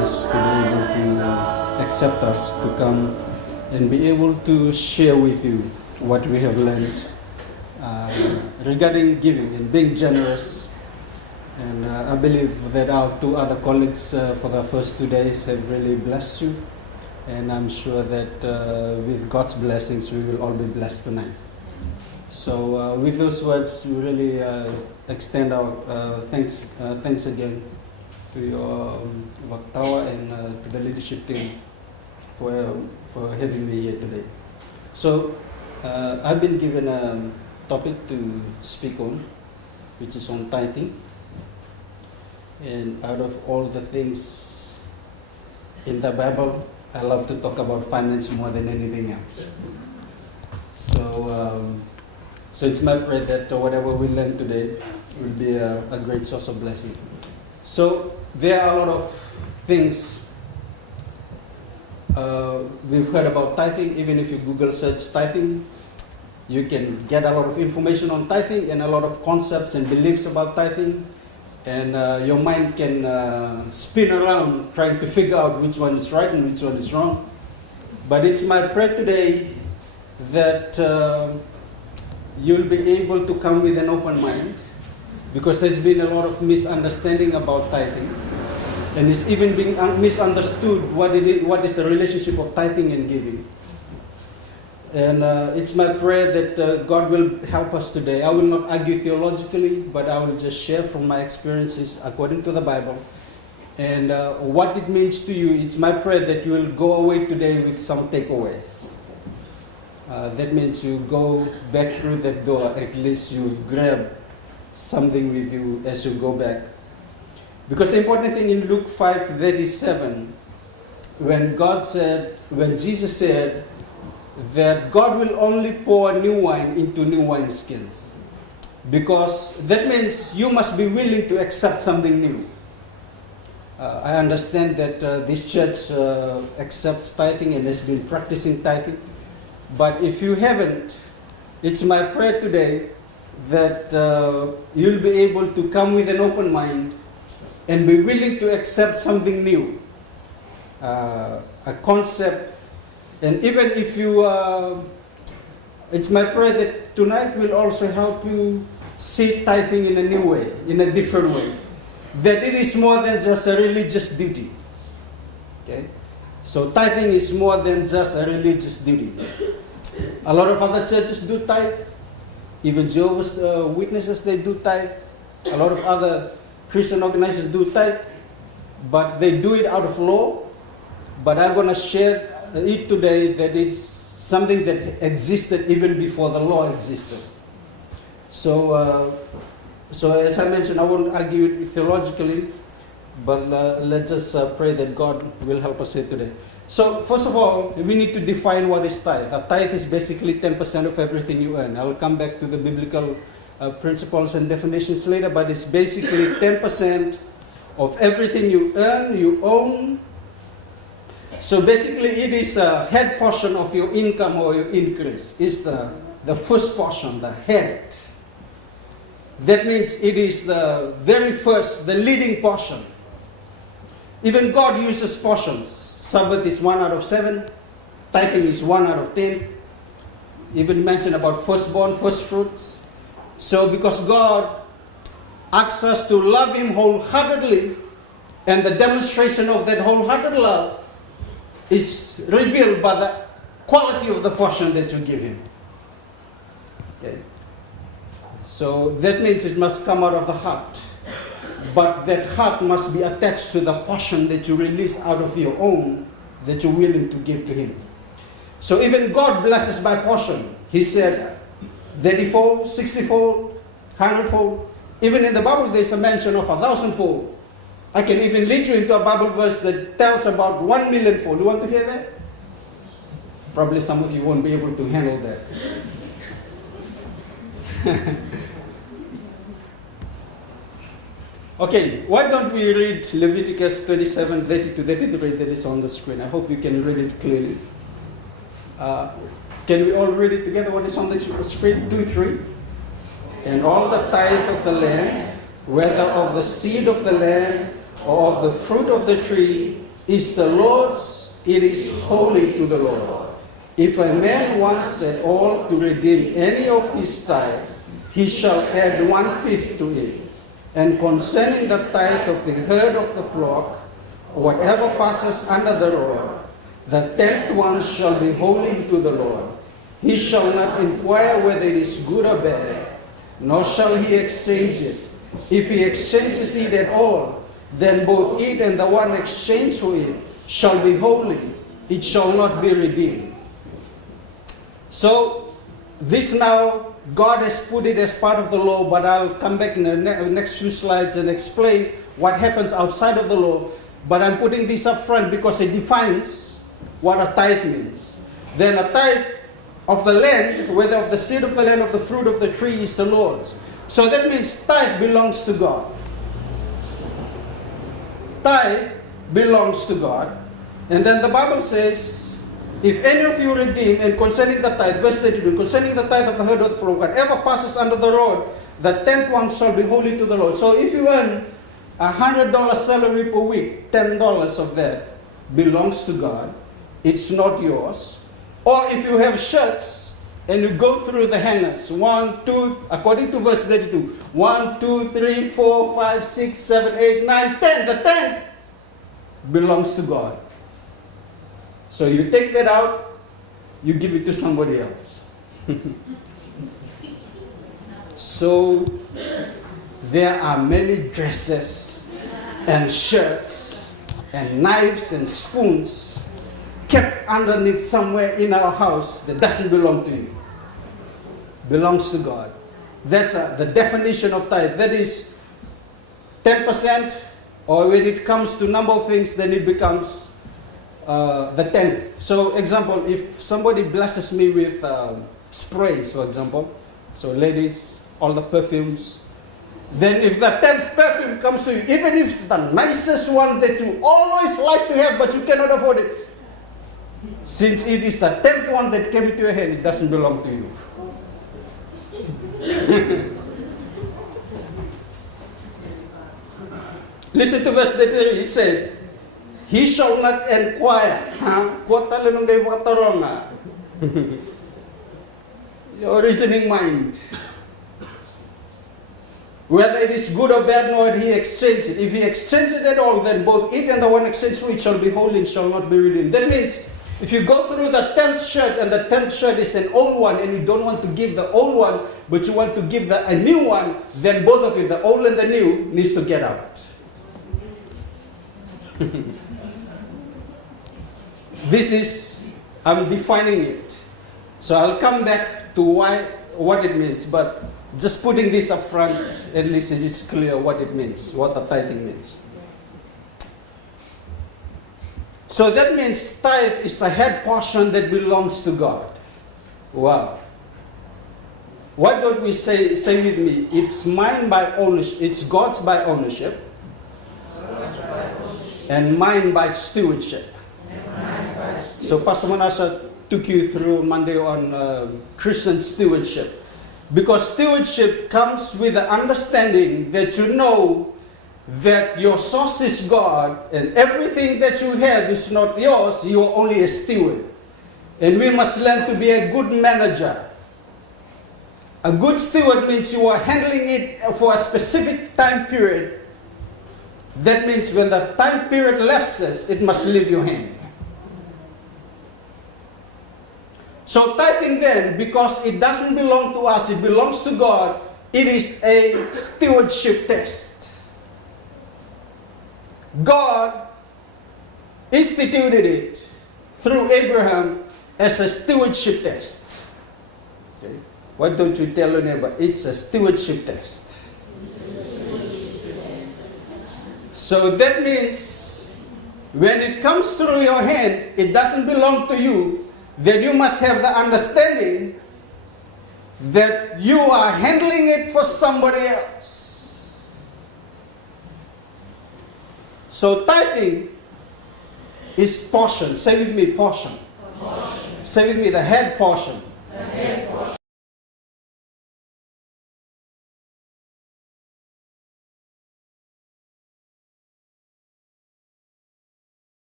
kindness to be able to accept us to come and be able to share with you what we have learned regarding giving and being generous. And I believe that our two other colleagues for the first 2 days have really blessed you. And I'm sure that with God's blessings, we will all be blessed tonight. So with those words, we really extend our thanks again to your Waktawa and to the leadership team for having me here today. So I've been given a topic to speak on, which is on tithing. And out of all the things in the Bible, I love to talk about finance more than anything else. So it's my prayer that whatever we learn today will be a great source of blessing. So there are a lot of things we've heard about tithing. Even if you Google search tithing, you can get a lot of information on tithing and a lot of concepts and beliefs about tithing. And your mind can spin around trying to figure out which one is right and which one is wrong. But it's my prayer today that you'll be able to come with an open mind, because there's been a lot of misunderstanding about tithing. And it's even being misunderstood what is the relationship of tithing and giving. And it's my prayer that God will help us today. I will not argue theologically, but I will just share from my experiences according to the Bible. And what it means to you, it's my prayer that you will go away today with some takeaways. That means you go back through that door, at least you grab something with you as you go back. Because the important thing in Luke 5:37, when Jesus said that God will only pour new wine into new wineskins, because that means you must be willing to accept something new. I understand that this church accepts tithing and has been practicing tithing, but if you haven't, it's my prayer today that you'll be able to come with an open mind and be willing to accept something new, a concept. And even if you, it's my prayer that tonight will also help you see tithing in a new way, in a different way. That it is more than just a religious duty. Okay? So tithing is more than just a religious duty. A lot of other churches do tithe. Even Jehovah's Witnesses, they do tithe. A lot of other Christian organizations do tithe. But they do it out of law. But I'm going to share it today that it's something that existed even before the law existed. So as I mentioned, I won't argue it theologically, but let's just pray that God will help us here today. So first of all, we need to define what is tithe. A tithe is basically 10% of everything you earn. I will come back to the biblical principles and definitions later, but it's basically 10% of everything you earn, you own. So basically it is the head portion of your income or your increase. It's the first portion, the head. That means it is the very first, the leading portion. Even God uses portions. Sabbath is 1 out of 7. Tithing is 1 out of 10. Even mentioned about firstborn, first fruits. So because God asks us to love Him wholeheartedly, and the demonstration of that wholehearted love is revealed by the quality of the portion that you give Him. Okay. So that means it must come out of the heart. But that heart must be attached to the portion that you release out of your own, that you're willing to give to Him. So even God blesses by portion. He said 30-fold, 60-fold, 100-fold. Even in the Bible there's a mention of 1,000-fold. I can even lead you into a Bible verse that tells about 1 million-fold. You want to hear that? Probably some of you won't be able to handle that. Okay, why don't we read Leviticus 27, 30 to 33 that is on the screen. I hope you can read it clearly. Can we all read it together? What is on the screen? 2, 3. And all the tithe of the land, whether of the seed of the land or of the fruit of the tree, is the Lord's, it is holy to the Lord. If a man wants at all to redeem any of his tithe, he shall add 1/5 to it. And concerning the tithe of the herd of the flock, whatever passes under the rod, the 10th one shall be holy to the Lord. He shall not inquire whether it is good or bad, nor shall he exchange it. If he exchanges it at all, then both it and the one exchanged for it shall be holy. It shall not be redeemed. So, this now, God has put it as part of the law, but I'll come back in the next few slides and explain what happens outside of the law. But I'm putting this up front because it defines what a tithe means. Then a tithe of the land, whether of the seed of the land, of the fruit of the tree, is the Lord's. So that means tithe belongs to God. Tithe belongs to God. And then the Bible says, if any of you redeem, and concerning the tithe, verse 32, concerning the tithe of the herd of the flock, whatever passes under the rod, the 10th one shall be holy to the Lord. So if you earn $100 salary per week, $10 of that belongs to God. It's not yours. Or if you have shirts and you go through the hangers, 1, 2, according to verse 32, 1, 2, 3, 4, 5, 6, 7, 8, 9, 10. The 10 belongs to God. So you take that out, you give it to somebody else. So there are many dresses and shirts and knives and spoons kept underneath somewhere in our house that doesn't belong to you. Belongs to God. That's the definition of tithe. That is 10%, or when it comes to number of things, then it becomes the 10th. So example, if somebody blesses me with sprays, for example, so ladies, all the perfumes, then if the 10th perfume comes to you, even if it's the nicest one that you always like to have but you cannot afford it, since it is the 10th one that came into your hand, it doesn't belong to you. Listen to verse 33. It said, he shall not inquire. Your reasoning mind. Whether it is good or bad, nor he exchange it. If he exchanges it at all, then both it and the one exchanged for it shall be holy and shall not be redeemed. That means, if you go through the 10th shirt and the 10th shirt is an old one and you don't want to give the old one, but you want to give a new one, then both of it, the old and the new, needs to get out. This is, I'm defining it. So I'll come back to what it means, but just putting this up front, at least it is clear what it means, what the tithing means. So that means tithe is the head portion that belongs to God. Wow. Why don't we say with me, it's mine by ownership, it's God's by ownership, and mine by stewardship. So Pastor Manasa took you through Monday on Christian stewardship. Because stewardship comes with the understanding that you know that your source is God and everything that you have is not yours, you are only a steward. And we must learn to be a good manager. A good steward means you are handling it for a specific time period. That means when the time period lapses, it must leave your hand. So tithing then, because it doesn't belong to us, it belongs to God, it is a stewardship test. God instituted it through Abraham as a stewardship test. Okay. Why don't you tell your neighbor, it's a stewardship test. So that means when it comes through your hand, it doesn't belong to you. Then you must have the understanding that you are handling it for somebody else. So tithing is portion. Say with me, portion. Say with me, the head portion.